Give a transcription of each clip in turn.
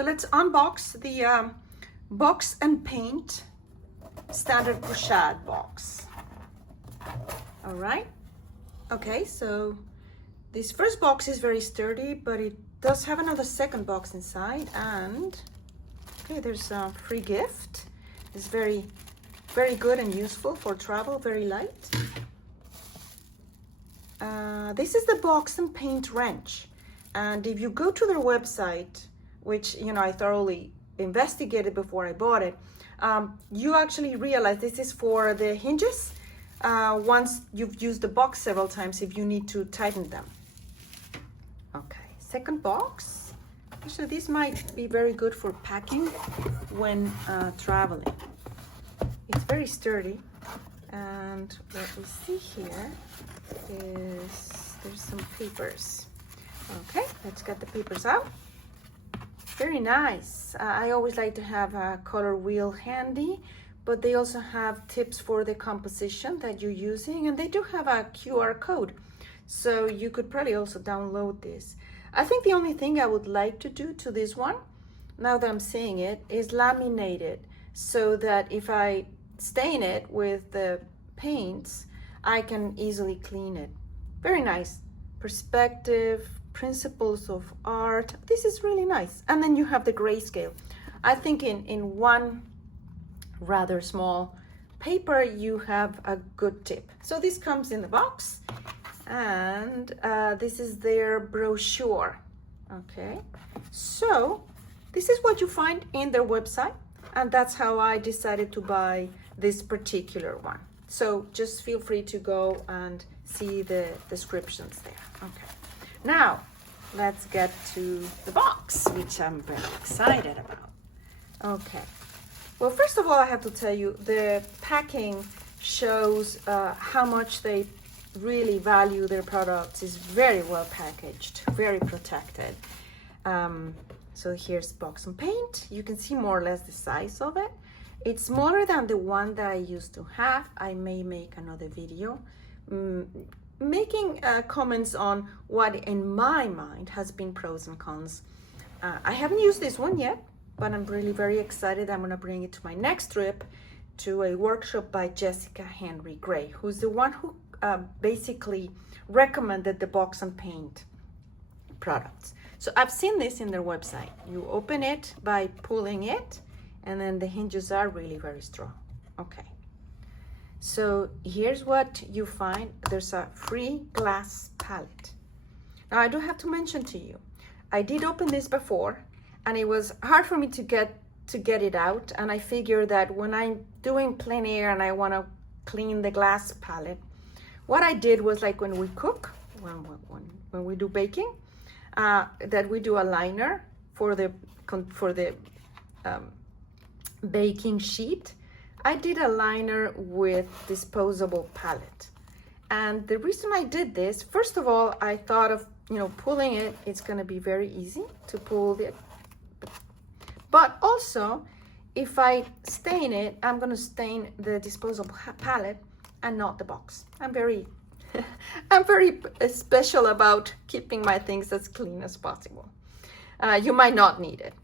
So let's unbox the Box and Paint standard Pochade box. All right. Okay, so this first box is very sturdy, but it does have another second box inside, and okay, there's a free gift. It's very good and useful for travel, very light. This is the Box and Paint wrench, and if you go to their website, which I thoroughly investigated before I bought it, you actually realize this is for the hinges. Once you've used the box several times, if you need to tighten them. Okay, second box. Actually, this might be very good for packing when traveling. It's very sturdy, and what we see here is there's some papers. Okay, let's get the papers out. Very nice. I always like to have a color wheel handy, but they also have tips for the composition that you're using, and they do have a QR code, so you could probably also download this. I think the only thing I would like to do to this one, now that I'm seeing it, is laminate it so that if I stain it with the paints, I can easily clean it. Very nice. Perspective, principles of art. This is really nice. And then you have the grayscale. I think in one rather small paper you have a good tip. So this comes in the box, and this is their brochure. Okay, so this is what you find in their website, and that's how I decided to buy this particular one. So just feel free to go and see the descriptions there. Okay, now let's get to the box, which I'm very excited about. Okay, well, first of all, I have to tell you the packing shows how much they really value their products. It's very well packaged, very protected. So here's Box and Paint. You can see more or less the size of it. It's smaller than the one that I used to have. I may make another video making comments on what in my mind has been pros and cons. I haven't used this one yet, but I'm really very excited. I'm gonna bring it to my next trip to a workshop by Jessica Henry Gray, who's the one who basically recommended the Box and Paint products. So I've seen this in their website. You open it by pulling it, and then the hinges are really very strong. Okay. So here's what you find. There's a free glass palette. Now I do have to mention to you, I did open this before, and it was hard for me to get it out. And I figure that when I'm doing plein air and I want to clean the glass palette, what I did was, like when we cook, when we do baking, that we do a liner for the baking sheet. I did a liner with disposable palette. And the reason I did this, first of all, I thought of, pulling it, it's gonna be very easy to pull it. But also, if I stain it, I'm gonna stain the disposable palette and not the box. I'm very special about keeping my things as clean as possible. You might not need it.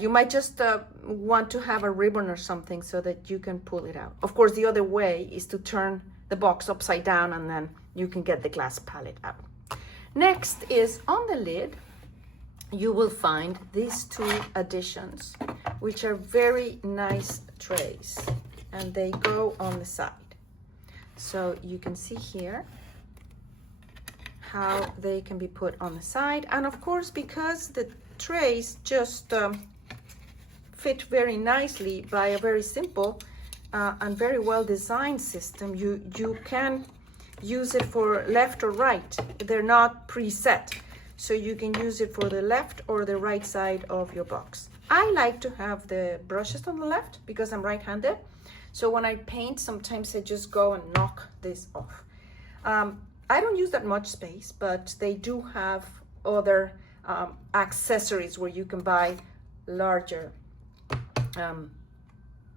You might just want to have a ribbon or something so that you can pull it out. Of course, the other way is to turn the box upside down, and then you can get the glass palette out. Next is on the lid, you will find these two additions, which are very nice trays, and they go on the side. So you can see here how they can be put on the side. And of course, because the trays just fit very nicely by a very simple and very well designed system, you can use it for left or right. They're not preset, so you can use it for the left or the right side of your box. I like to have the brushes on the left because I'm right-handed, so when I paint, sometimes I just go and knock this off. I don't use that much space, but they do have other accessories where you can buy larger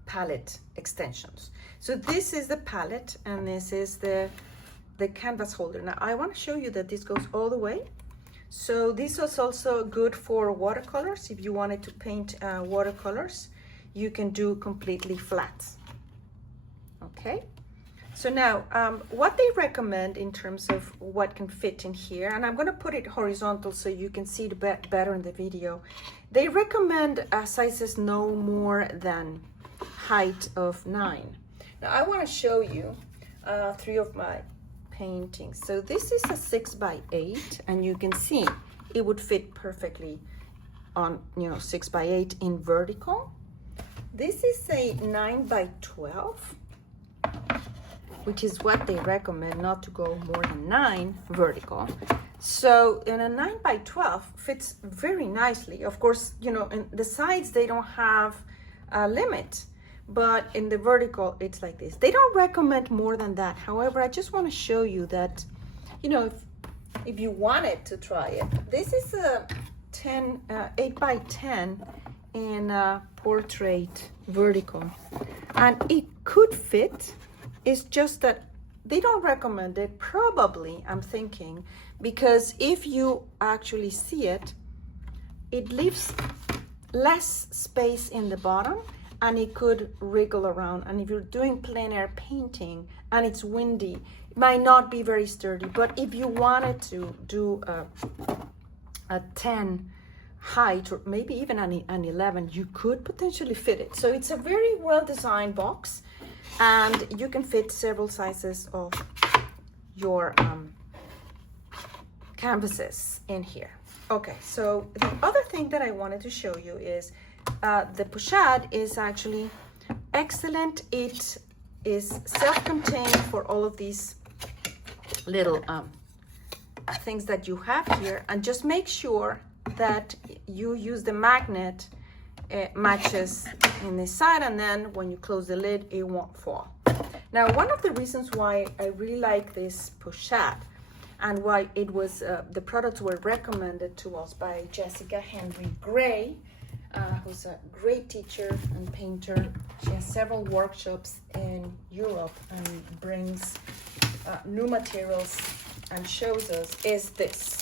palette extensions. So this is the palette, and this is the canvas holder. Now I want to show you that this goes all the way, So this was also good for watercolors. If you wanted to paint watercolors, you can do completely flat. Okay, so now what they recommend in terms of what can fit in here, and I'm going to put it horizontal so you can see it better in the video. They recommend sizes no more than height of 9. Now I want to show you 3 of my paintings. So this is a 6x8, and you can see it would fit perfectly on 6x8 in vertical. This is a 9x12, which is what they recommend, not to go more than 9 vertical. So in a 9x12 fits very nicely. Of course, in the sides they don't have a limit, but in the vertical it's like this. They don't recommend more than that. However, I just want to show you that, if you wanted to try it, this is a 8x10 in portrait vertical, and it could fit. It's just that they don't recommend it, probably, I'm thinking, because if you actually see it, it leaves less space in the bottom, and it could wriggle around. And if you're doing plein air painting and it's windy, it might not be very sturdy. But if you wanted to do a 10 height, or maybe even an 11, you could potentially fit it. So it's a very well designed box, and you can fit several sizes of your canvases in here. Okay, so the other thing that I wanted to show you is the Pochade is actually excellent. It is self-contained for all of these little things that you have here, and just make sure that you use the magnet. It matches in this side, and then when you close the lid, it won't fall. Now, one of the reasons why I really like this Pochade, and why it was the products were recommended to us by Jessica Henry Gray, who's a great teacher and painter. She has several workshops in Europe and brings new materials and shows us, is this.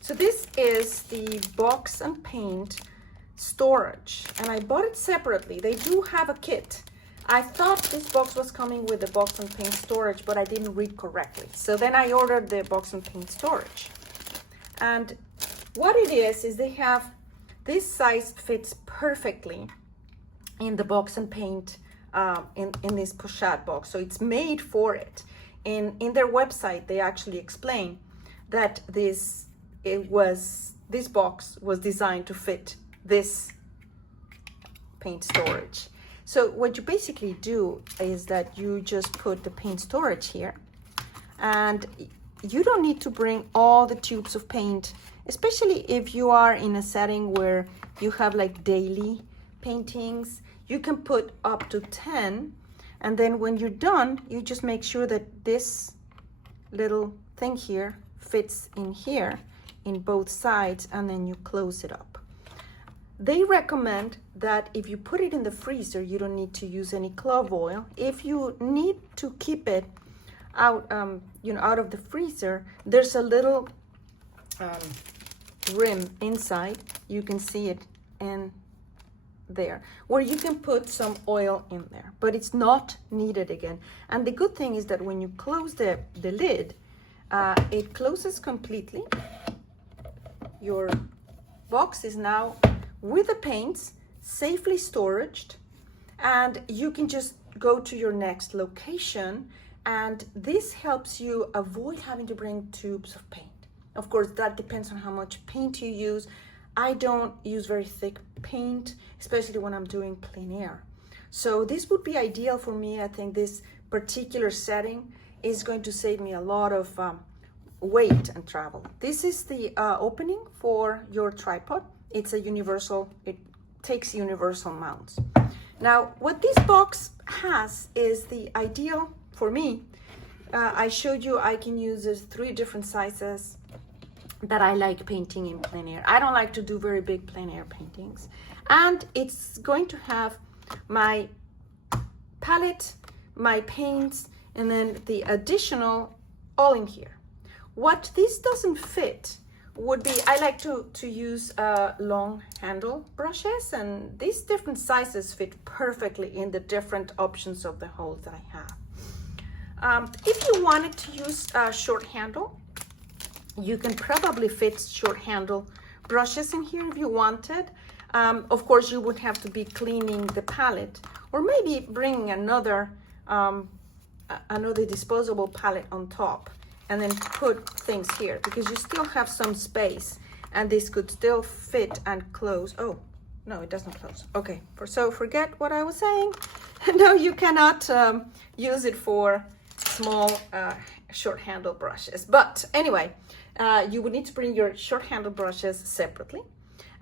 So this is the box and paint storage, and I bought it separately. They do have a kit. I thought this box was coming with the box and paint storage, but I didn't read correctly. So then I ordered the box and paint storage. And what it is they have, this size fits perfectly in the box and paint in this Pochade box. So it's made for it. In their website, they actually explain that this box was designed to fit this paint storage. So what you basically do is that you just put the paint storage here, and you don't need to bring all the tubes of paint, especially if you are in a setting where you have like daily paintings. You can put up to 10, and then when you're done, you just make sure that this little thing here fits in here in both sides, and then you close it up. They recommend that if you put it in the freezer, you don't need to use any clove oil. If you need to keep it out, out of the freezer, there's a little rim inside. You can see it in there, where you can put some oil in there, but it's not needed again. And the good thing is that when you close the lid, it closes completely. Your box is now with the paints safely storaged, and you can just go to your next location, and this helps you avoid having to bring tubes of paint. Of course, that depends on how much paint you use. I don't use very thick paint, especially when I'm doing plein air. So this would be ideal for me. I think this particular setting is going to save me a lot of weight and travel. This is the opening for your tripod. It's a universal, it takes universal mounts. Now, what this box has is the ideal for me. I showed you I can use 3 different sizes that I like painting in plein air. I don't like to do very big plein air paintings. And it's going to have my palette, my paints, and then the additional all in here. What this doesn't fit would be, I like to use long handle brushes, and these different sizes fit perfectly in the different options of the holes that I have. If you wanted to use a short handle, you can probably fit short handle brushes in here if you wanted. Of course, you would have to be cleaning the palette, or maybe bringing another disposable palette on top, and then put things here, because you still have some space, and this could still fit and close. Oh, no, it doesn't close. Okay, so forget what I was saying. No, you cannot use it for small short handle brushes. But anyway, you would need to bring your short handle brushes separately.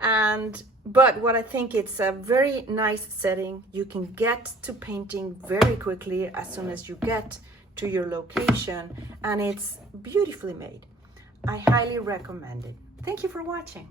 But what I think, it's a very nice setting. You can get to painting very quickly as soon as you get to your location, and it's beautifully made. I highly recommend it. Thank you for watching.